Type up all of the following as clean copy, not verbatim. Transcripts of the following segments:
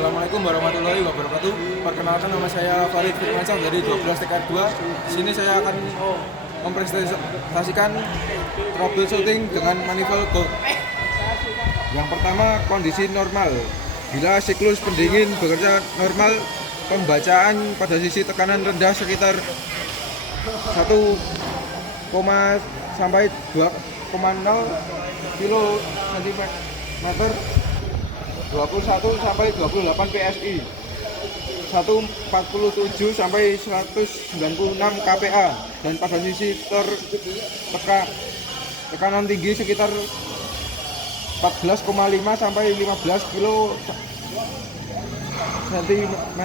Assalamualaikum warahmatullahi wabarakatuh. Perkenalkan, nama saya Farid Firmansyah dari 12 TK2. Di sini saya akan mempresentasikan troubleshooting dengan manifold box. Yang pertama, kondisi normal. Bila siklus pendingin bekerja normal, pembacaan pada sisi tekanan rendah sekitar 1, sampai 2,0 kilo cm, 21 sampai 28 PSI, 147 sampai 196 kPa, dan pada sisi tekanan tinggi sekitar 14,5 sampai 15 kilo cm,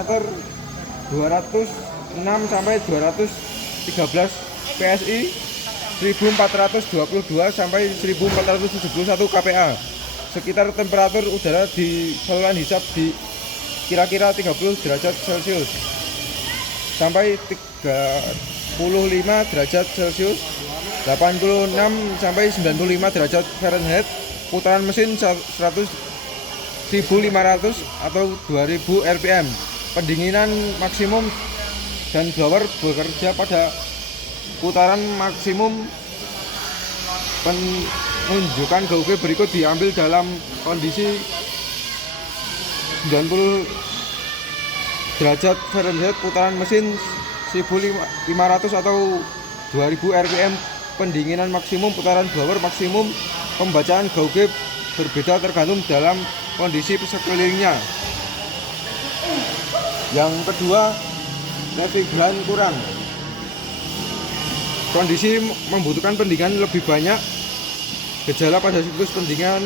206 sampai 213 PSI, 1422 sampai 1471 kPa. Sekitar temperatur udara di saluran hisap di kira-kira 30 derajat Celcius sampai 35 derajat Celcius, 86 sampai 95 derajat Fahrenheit. Putaran mesin 100.500 atau 2000 rpm. Pendinginan maksimum dan blower bekerja pada putaran maksimum. Penunjukan GUG berikut diambil dalam kondisi 90 derajat Fahrenheit, putaran mesin 1500 atau 2000 rpm, pendinginan maksimum, putaran blower maksimum. Pembacaan GUG berbeda tergantung dalam kondisi sekelilingnya. Yang kedua, refrigeran kurang. Kondisi membutuhkan pendinginan lebih banyak. Gejala pada siklus pendinginan: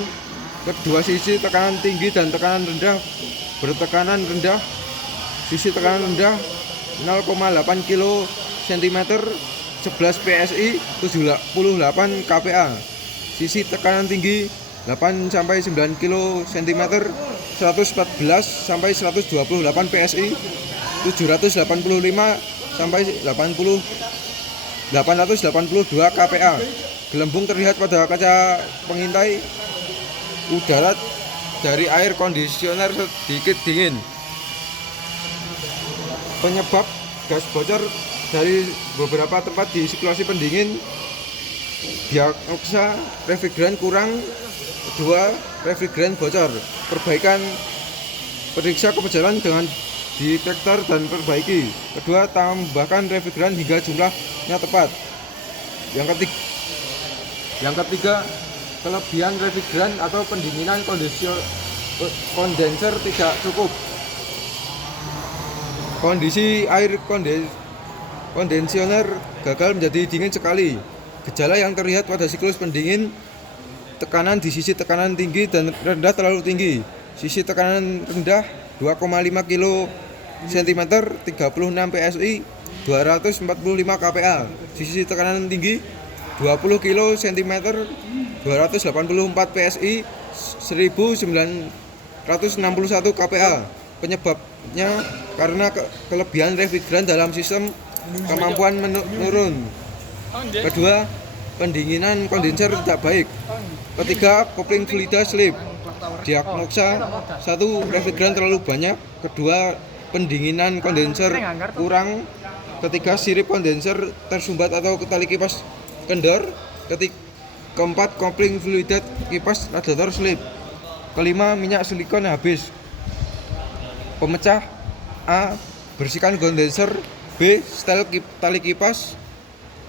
kedua sisi tekanan tinggi dan tekanan rendah bertekanan rendah. Sisi tekanan rendah 0,8 kilo cm, 11 PSI, 78 kPa. Sisi tekanan tinggi 8 sampai 9 kilo cm, 114 sampai 128 PSI, 785 sampai 882 kPa. Gelembung terlihat pada kaca pengintai udara dari air kondisioner sedikit dingin. Penyebab gas bocor dari beberapa tempat di sirkulasi pendingin: diagnosa refrigeran kurang, kedua refrigeran bocor. Perbaikan: periksa kepejalan dengan detektor dan perbaiki. Kedua, tambahkan refrigeran hingga jumlahnya tepat. Yang ketiga, kelebihan refrigeran atau pendinginan kondenser tidak cukup. Kondisi air kondisioner gagal menjadi dingin sekali. Gejala yang terlihat pada siklus pendingin: tekanan di sisi tekanan tinggi dan rendah terlalu tinggi. Sisi tekanan rendah 2,5 kilo cm, 36 PSI, 245 kPa. Sisi tekanan tinggi 20 kilo cm, 284 PSI, 1961 kPa. Penyebabnya karena kelebihan refrigeran dalam sistem, kemampuan menurun. Kedua, pendinginan kondenser tidak baik. Ketiga, kopling fluida slip. Diagnosa: 1. Refrigeran terlalu banyak. Kedua, pendinginan kondenser kurang. Ketiga, sirip kondenser tersumbat atau tali kipas kendor. Keempat, kopling fluida kipas radiator slip. Kelima, minyak silikon habis. Pemecah: A. Bersihkan kondenser. B. Setel tali kipas.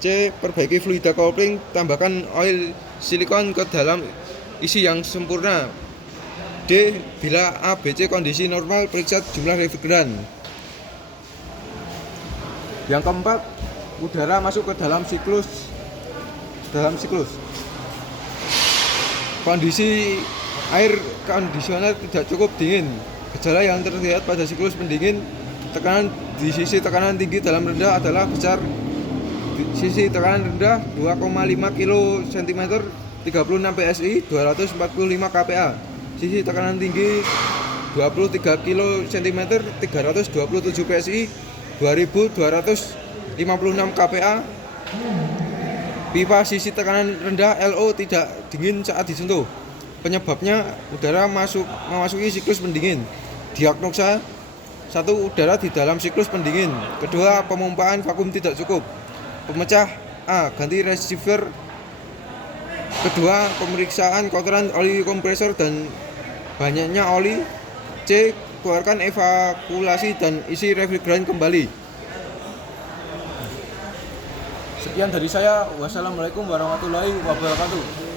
C. Perbaiki fluida kopling, tambahkan oil silikon ke dalam isi yang sempurna. D. Bila A, B, C kondisi normal, periksa jumlah refrigeran. Yang keempat, udara masuk ke dalam siklus. Kondisi air kondisioner tidak cukup dingin. Gejala yang terlihat pada siklus pendingin: tekanan di sisi tekanan tinggi dalam rendah adalah besar. Sisi tekanan rendah 2,5 kilo cm, 36 PSI, 245 kPa. Sisi tekanan tinggi 23 kilo cm, 327 PSI, 2256 kPa. Pipa sisi tekanan rendah LO tidak dingin saat disentuh. Penyebabnya udara memasuki siklus pendingin. Diagnosa: 1. Udara di dalam siklus pendingin. 2. Pemompaan vakum tidak cukup. Pemecah: A. Ganti receiver. 2. Pemeriksaan kotoran oli kompresor dan banyaknya oli. C. Keluarkan evakuasi dan isi refrigeran kembali. Sekian dari saya. Wassalamualaikum warahmatullahi wabarakatuh.